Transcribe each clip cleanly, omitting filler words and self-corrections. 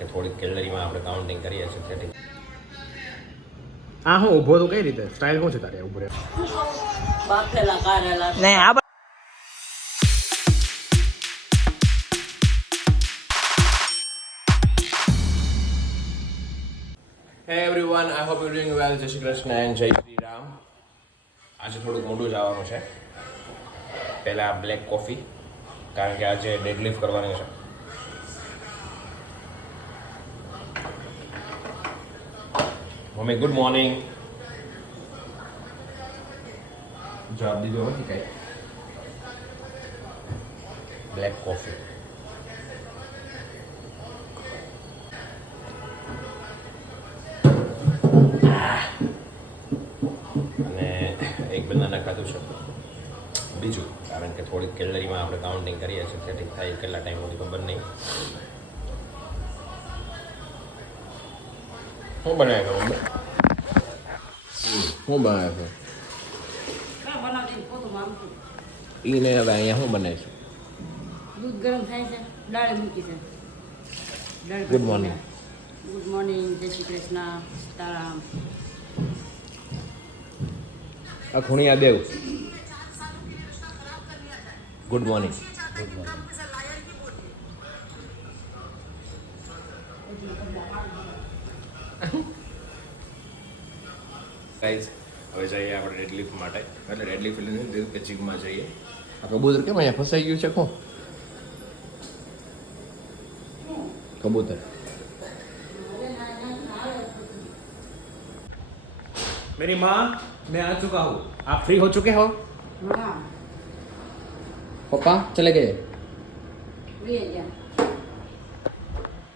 કે થોડીક કેલરીમાં આપણે કાઉન્ટિંગ કરીએ છીએ તેથી હા હું ઊભો તો કઈ રીતે સ્ટાઇલ શું છે તારે ઊભો રહે બાફેલા કારેલા નહીં આ Hey everyone, I hope you're doing well. જય શ્રી કૃષ્ણ and જય શ્રી રામ. આજે થોડુંક મોડું જવાનું છે. પહેલા બ્લેક કોફી કારણ કે આજે ડેડલિફ્ટ કરવાની છે. Mummy good morning. જવાબ દીધો નથી કઈ. Black coffee. બનાના ખાધું છે બીજું કારણ કે થોડીક કેલરીમાં આપણે કાઉન્ટિંગ કરીએ છીએ સેટિંગ થાય કેટલા ટાઈમ સુધી ખબર નહીં. શું બનાવ્યો છો શું બનાવ્યો છો ઈને હવે અહીંયા શું બનાવે છે દૂધ ગરમ થાય છે દાળ મૂકી છે ગુડ મોર્નિંગ જય શ્રી કૃષ્ણ સીતારામ આ ખૂણિયા દેવ ગુડ મોર્નિંગ ગાઈઝ હવે જઈએ આપણે ડેડલિફ્ટ માટે એટલે ડેડલિફ્ટ એટલે કે જીમમાં જઈએ. આ કબૂતર કેમ અહીંયા ફસાઈ ગયું છે કોણ કબૂતર मेरी माँ मैं आ चुका हूँ आप फ्री हो चुके हो हाँ પપ્પા ચલે ગયે વે જા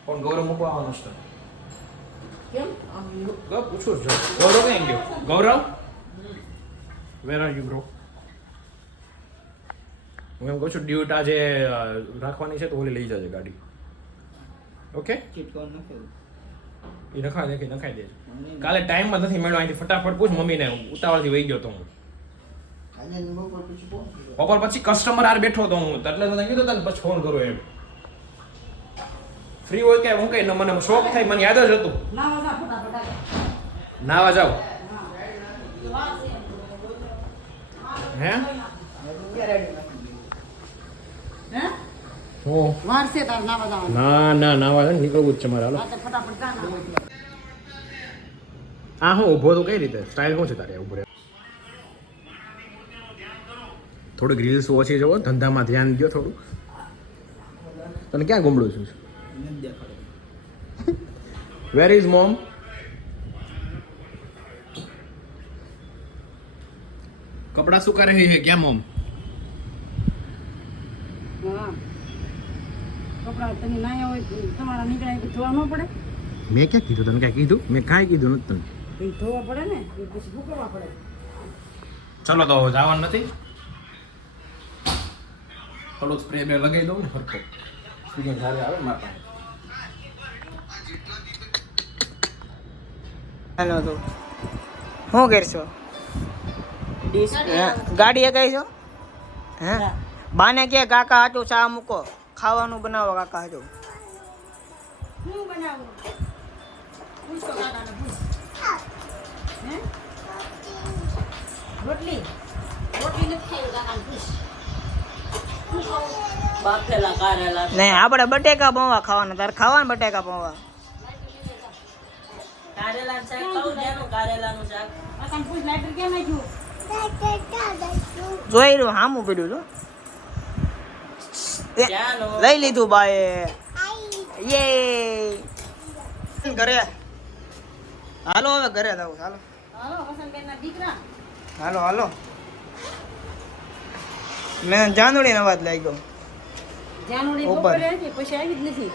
પણ ગૌરવ મૂકવા આવવાનો છે કેમ પૂછું છું ગૌરવ ક્યાં ગયો ગૌરવ વેર આર યુ બ્રો હું એમ કહું છું ડ્યુટ આજે રાખવાની છે તો ઓલી લઈ જજે ગાડી ઓકે એ નખાઈ દેજો કાલે ટાઈમમાં નથી મળ્યો અહીંથી ફટાફટ પૂછ મમ્મીને ઉતાવળથી વહી ગયો તો હું બપોર પછી કસ્ટમર આર બેઠો તો હું એટલે મને કીધું તને પછી ફોન કરું એમ ફ્રી હોય કે હું કઈ મને શોખ થાય મને યાદ જ હતું નાવા જાવ હે હું વાર છે તાર ના બતાવવાનું ના નાવા છે નીકળવું જ છે મારે હાલો ફટાફટ જા હા હું ઊભો તો કઈ રીતે સ્ટાઇલ શું છે તારે ઊભો રહે થોડીક રીલ્સ ઓછી જવો ધંધામાં ધ્યાન દો થોડું તને ક્યાં ગુમડું છું વેર ઇઝ મોમ કપડા સુકા રહે છે ક્યાં મોમ હા કપડા તમે નાયા હોય તમારા નીકળ્યા ધોવા ન પડે મેં ક્યાં કીધું તને ક્યાં કીધું મેં કાંઈ કીધું નથી તને એ ધોવા પડે ને એ પછી ભૂકવા પડે ચલો તો જવાનું નથી થોડું સ્પ્રે બે લગાવી દઉં ને ફરકો સ્પીકર સારે આવે મારા હાલો તો શું કરશો ગાડી કઈ છો હે બાને કે કાકા હાચું ચા મૂકો ખાવાનું બનાવો કાકા હાચું હું બનાવું પૂછો કાકાને પૂછ હે રોટલી નથી કાકાને પૂછ બાફેલા કારેલા નહીં આપણે બટેકા પૌવા ખાવાના તારે ખાવાના બટેકા પૌવા કારેલાનું શાક ખાવું જેનું કારેલાનું શાક કાકાને પૂછ લાઈટર કેમ નાખ્યું જોઈ રહ્યું હામું પીડ્યું છું લઈ લીધું બાએ યે ઘરે હાલો હવે ઘરે જાવ હાલો હાલો વસંતબેનના દીકરા હાલો હાલો મેં જાનુડી અવાજ લાગ્યો જાનુડી ઉપર. બપોરે હતી પછી આવી જ નથી